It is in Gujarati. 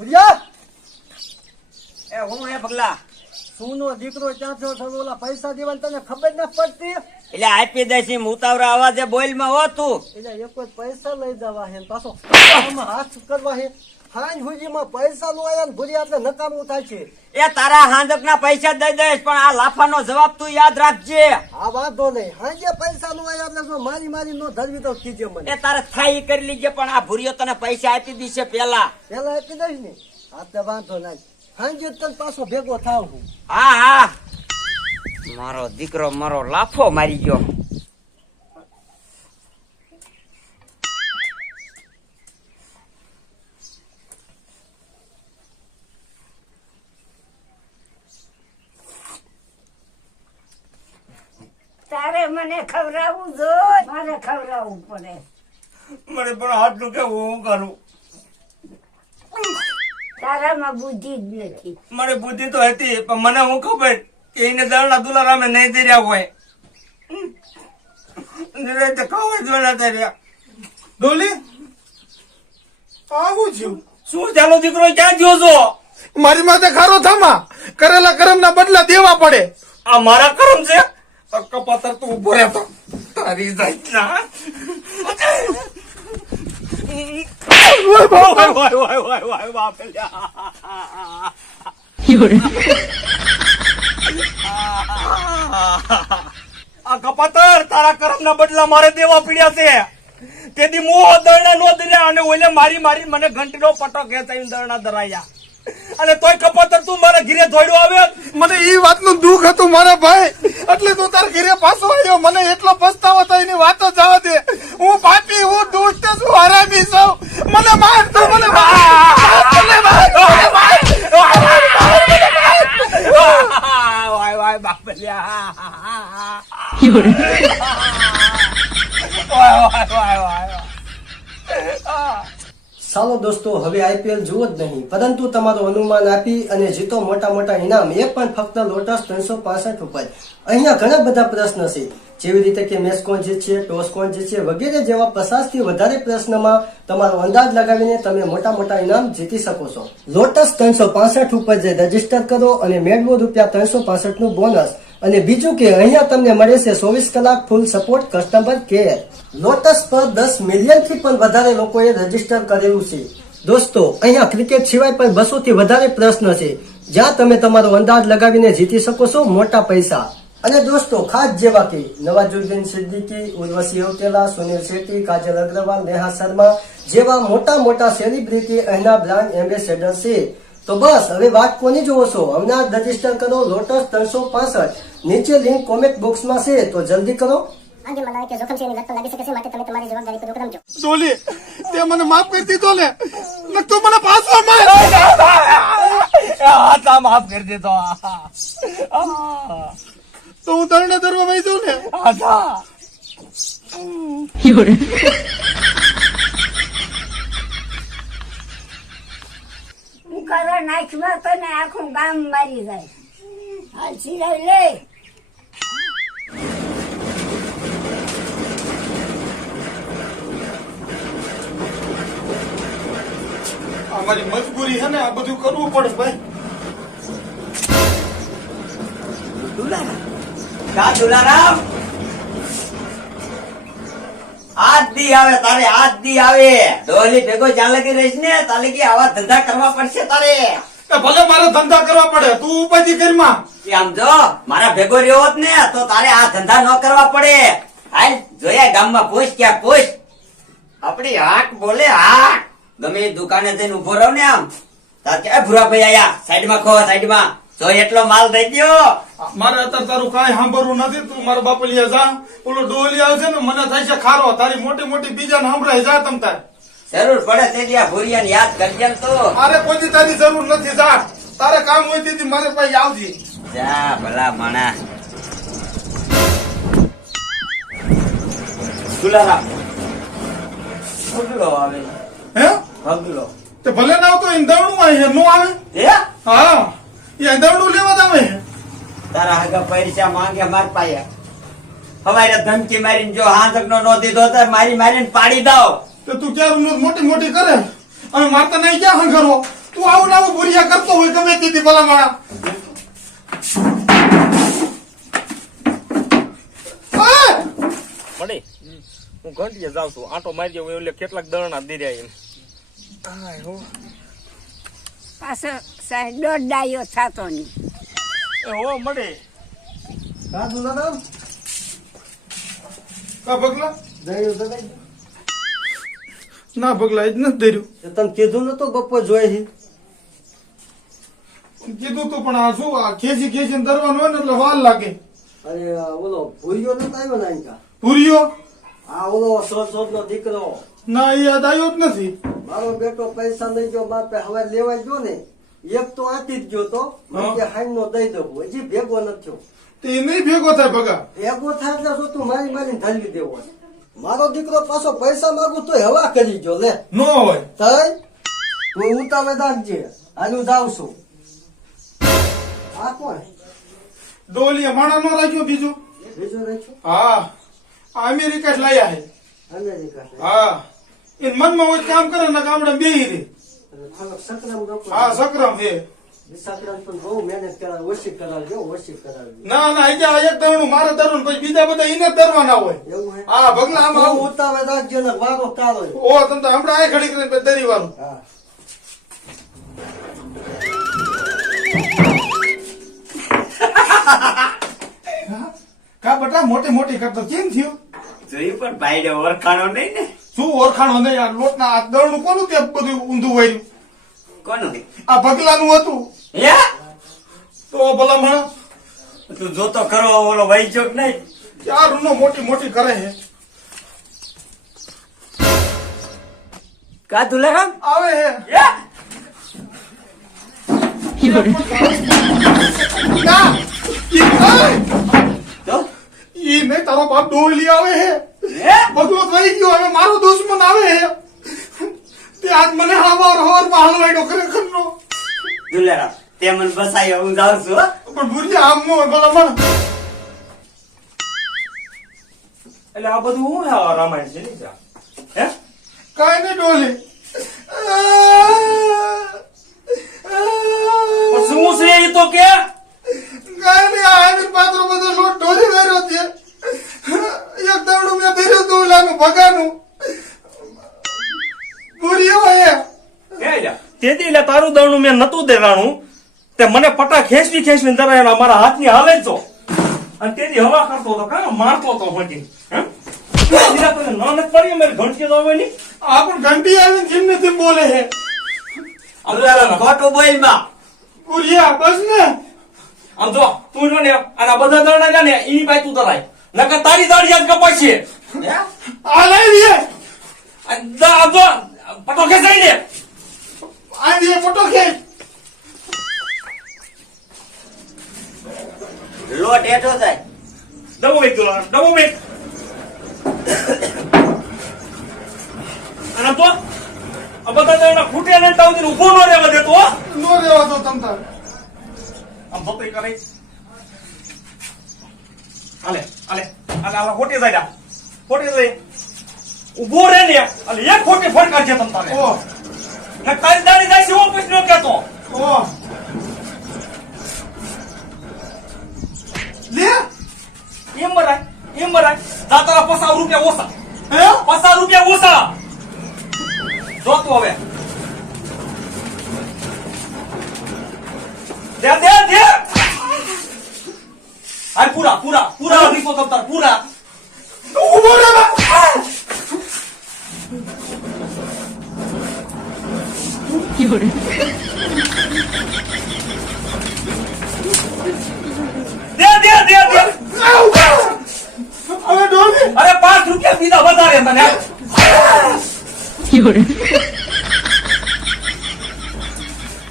ભુરિયા એ હું હે પગલા સુનો દીકરો ક્યાં થયો ઓલા પૈસા દેવાની તને ખબર ના પડતી એટલે આપી દેશી ઉતાવળા અવાજે બોલ માં હો તું એટલે એક જ પૈસા લઈ જવા હે પાછો આમાં હાથ કરવા હે હાંજ હુજીમાં પૈસા નો આયા ને ભુરિયા એટલે નકામું થાય છે એ તારા હાંજક ના પૈસા દઈ દઈશ પણ આ લાફાનો જવાબ તું યાદ રાખજે આ વાંધો નહીં હાંજે પૈસા નો આયા એટલે મારી મારી નો ધરવી તો કીજે મને એ તારે થાય ઈ કરી લીજે પણ આ ભૂરિયો તને પૈસા આપી દીશે પેલા પેલા આપી દઈશ ને આ તો વાંધો નહીં હાંજે તને પાછો ભેગો થાવ હું હા હા મારો દીકરો મારો લાફો મારી ગયો તારે મને ખવડાવવું જો મારે ખવડાવવું પડે મને પણ હાથ દુખે હું કરું તારામાં બુદ્ધિ જ નથી મને બુદ્ધિ તો હતી પણ મને હું ખબર કે એને દળના દુલારામે નહીં દઈ રહ્યા હોય નિરાંતે ખાવા જ વળાતા રહ્યા ડોલી આવું છું શું ચાલો દીકરો ક્યાં ગયો છો મારી માથે ખારો થામા કરેલા કર્મ ના બદલા દેવા પડે આ મારા કરમ છે કપાતર તું ઉભો રહેતો તારી જાતના આ કપાતર તારા કરમ ના બદલા મારે દેવા પડ્યા છે તેથી મોહ દરણા નો દર્યા અને ઓલે મારી મારી મને ઘંટીનો પટો ખેંચાઈને દરણા ધરાયા અને તોય કપાતર તું મારા ઘીરે દોડ્યો આવ્યો મને એ વાતનું દુઃખ હતું મારા ભાઈ એટલે તું તાર ઘરે પાછો આવ્યો મને એટલો પસ્તાવો થાય એની વાતો જવા દે હું પાપી હું દુષ્ટ છું હરામી છું મને માર તો મને વાય વાય બાપલિયા ચાલો દોસ્તો હવે આઈપીએલ જુઓ જ નહીં પરંતુ તમારું અનુમાન આપી અને જીતો મોટા મોટા ઇનામ એ પણ ફક્ત લોટસ 365 ઉપર અહીંયા ઘણા બધા પ્રશ્ન છે જેવી રીતે કે મેચ કોણ જીતશે ટોસ કોણ જીતશે વગેરે જેવા 50 થી વધારે પ્રશ્નમાં તમારો અંદાજ લગાવીને તમે મોટા મોટા ઇનામ જીતી શકો છો લોટસ 365 ઉપર જે રજીસ્ટર કરો અને મેળવો ₹365 નું બોનસ અને બીજું કે અહીંયા તમને મળે છે 24 કલાક full support customer care lotus પર 10 મિલિયન થી પણ વધારે લોકોએ રજીસ્ટર કરેલું છે દોસ્તો અહીંયા ક્રિકેટ સિવાય પણ 200 થી વધારે પ્રશ્ન છે જ્યાં તમે તમારો અંદાજ લગાવીને જીતી શકો છો મોટા પૈસા અને દોસ્તો ખાસ જેવા કે નવાઝુદ્દીન સિદ્દીકી ઉર્વશી રૌતેલા સુનિલ શેટ્ટી કાજલ અગ્રવાલ નેહા શર્મા જેવા મોટા મોટા સેલિબ્રિટી અહીંના બ્રાન્ડ એમ્બેસેડર છે તો બસ હવે વાત કોની જોવો છો હમણાં રજીસ્ટર કરો લોટસ 365 નીચે લિંક કોમેન્ટ બોક્સમાં છે તો જલ્દી કરો આગે મને કે જોખમ છે એની લત પણ લાગી શકે છે માટે તમે તમારી જવાબદારી પૂર્વક રમજો ડોલી તે મને માફ કરી દીધો ને તું મને પાછો માર હા માફ કરી દેતો તો હું તરને ધરવા વહી જાઉં ને હું કરવા નાખવા તને આખું ગામ મારી જાય હાલ સિરાય લે અમારી મજબૂરી છે ને આ બધું કરવું પડે ભાઈ દુલારામ આજ દી આવે તારે આજ દી આવે ડોલી ભેગો જ્યાં લગી રહીશ ને ત્યાં લગી આવા ધંધા કરવા પડશે તારે ભલે મારે ધંધા કરવા પડે તું ઉપાધિ કરીમાં આમ જો મારા ભેગો રહ્યો હોત ને તો તારે આ ધંધા ન કરવા પડે હાલ જોયા ગામમાં પૂછ ક્યાં પૂછ આપડી હાક બોલે હાક ગમે એ દુકાને જઈને ઉભો રહો ને આમ તાર ક્યાં ભૂરા ભાઈ આયા સાઈડમાં ખો સાઈડમાં જો એટલો માલ દઈ ગયો મારે અત્યારે તારું કાંઈ સાંભળવું નથી તું મારા બાપલિયા જા ઓલો ડોલી આવશે ને મને થાય છે ખારો તારી મોટી મોટી બીજાને સંભળાય જા તમ તાર જરૂર પડે તે ભૂરિયા ને યાદ કરજે ને તો અરે કોઈ તારી જરૂર નથી જા તારે કામ હોય તેથી મારે પાસે આવજે જા ભલા માણા દુલારામ ભગલો આવે હે ભગલો તે ભલે ના આવતો ઈંધણું આવે નો આવે હે હા એ ઈંધણું લેવા જ આવે તારા આગળ પૈસા માંગે માર પાયા હવારે ધમકી મારીને જો હાથક નો દીધો તો મારી મારીને પાડી દઉં તો તું ક્યારે મોટી મોટી કરે અને મારતા નહીં ક્યાં હંગરો તું તું આવું ને આવું ભૂરિયા કરતો હોય ગમે તેથી ભલા માણા. મળી હું ઘંટીએ જાઉં છું આટો મારી જાવ એટલે કેટલાક દરણા દઈ રહ્યા એમ. પાછો સાહેબ દોઢ ડાયો થતો નહીં. એ હો મળી હા દુલારામ કા પગલા જયું તો નહીં. ના પગલા જ નથી ધર્યું. તે તને કીધું નતું બપોર જોઈ છે. કીધું તું પણ આ શું આ ખેંચી ખેંચીને ધરવાનું હોય ને એટલે વાર લાગે. અરે ઓલો ભૂરિયો નતો આવ્યો ને આંકા. ભૂરિયો આ ઓલો સોદ નો દીકરો ના એ યાદ આવ્યો જ નથી. મારો બેટો પૈસા લઈ ગયો બાપે હવે લેવા ગયો ને એક તો આથી જ ગયો તો મને કે હાઈન નો દઈ દઉં હજી ભેગો નથી થયો. તે નહીં ભેગો થાય ભગા. ભેગો થાય એટલે શું તું મારી મારીને ઢાલવી દેવો. મારો દીકરો પાછો પૈસા માંગુ તોય હવા કરી ગયો લે. નો હોય તઈ તું ઉતાવે રાખજે હાલું જાઉં છું. આ કોણ ડોલીએ માણા નો રાખ્યો બીજું. બીજું રાખ્યું હા આ અમેરિકા જ લાયા હે. અમેરિકા હા એ મનમાં હોય કામ કરે ને ગામડા બેહી રે. થોડોક સક્રમ લોકો હા સક્રમ છે. સક્રમ પણ બહુ મહેનત કરાવે ઓછી કરાવજો ઓછી કરાવજો. ના ના અહીંયા એક દરણું મારે દરણું પછી બીજા બધા એને જ દરવાના હોય. એવું હે હા ભગલા આમાં તું આવું. ઉતાવે રાખજે ને વારો તારો. ઓ તમે તો હમણાં આ ઘડી કરીને દરી વાળું. હા કા બટા મોટી મોટી કરતો કેમ થયું? જોયું પણ ભાઈ ઓળખાણો નહીં ને. શું ઓળખાણો નહીં આ લોટના આ દળનું કોનું તે બધું ઊંધું વાર્યું? કોનું આ ભગલાનું હતું. હે તો ભલા માણસ તું જોતો ખરો ઓલો ભાઈ ચોક નહીં. ચાર નો મોટી મોટી કરે છે. કા દુલારામ આવે છે હે ના તો ઈ નહીં તારો બાપ ડોલી આવે છે. હે બગલો થઈ ગયો હવે મારો દુશ્મન આવે છે. તે આજ મને હવાર હલવાડ્યો ખરેખર નો. દુલારામ તે મને બસાયો હું જાઉં છું હો. પણ ભૂરિયા આમ નો હોય ભલા માણસ. એટલે આ બધું હું આ રામાયણ છે નહીં હે કાંઈ નહીં ડોલી. પણ શું છે એ તો કે કાંઈ નહીં આ આવીને પાત્રો બધો લોટ ઢોલી વેર્યો છે. એક દવડું મેં ધર્યું હતું ઓલાનું ભગાનું. ભૂરિયો હે. તેથી એટલે તારું દરણું મેં નતું દેરાણું તે મને પટા ખેંચવી દરાયેલા મારા હાથની હાલે જ તો અને તેથી હવા કરતો હતો કા મારતો હતો મટી નાનક પડી મારી ઘંટી દવાની આ પણ ઘંટી આવીને કેમ નથી બોલે છે. દુલારામ ખોટું બોલમાં. ભૂરિયા બસ ને. આમ જો તું જો ને આના બધા દરણા જા ને એની પાસે તું દરાય નકર તારી દાઢી યાદ કપાય છે હે આ લઈ લે. આમ જો પટો ખેંચાઈ ને આ દે ફોટો ખેંચ. લોટ હેઠો થાય. ડબો મેક ડબો મેક અને તો આ બધા દરણા ફૂટે ને તાવથી ઉભો ન રહેવા દેતો હો. નો રેવા દો તમ તાર. આમ સતરી કરે આલે આલે આલે આલા ખોટી જાય ખોટી જાય ઉભો રહે ને અને એક ખોટી ફટકાર છે તમ તારે ઓ ને તારી દાડી જાય છે ઓફિસ નો કેતો ઓ લે એમ બરાય જા તારા 50 રૂપિયા ઓછા હે 50 રૂપિયા ઓછા જોતો હવે દે આ પૂરા રીસો તમ તાર પૂરા ઉભો રે બા. દે હવે ડોલી અરે 5 રૂપિયા બીજા વધારે તને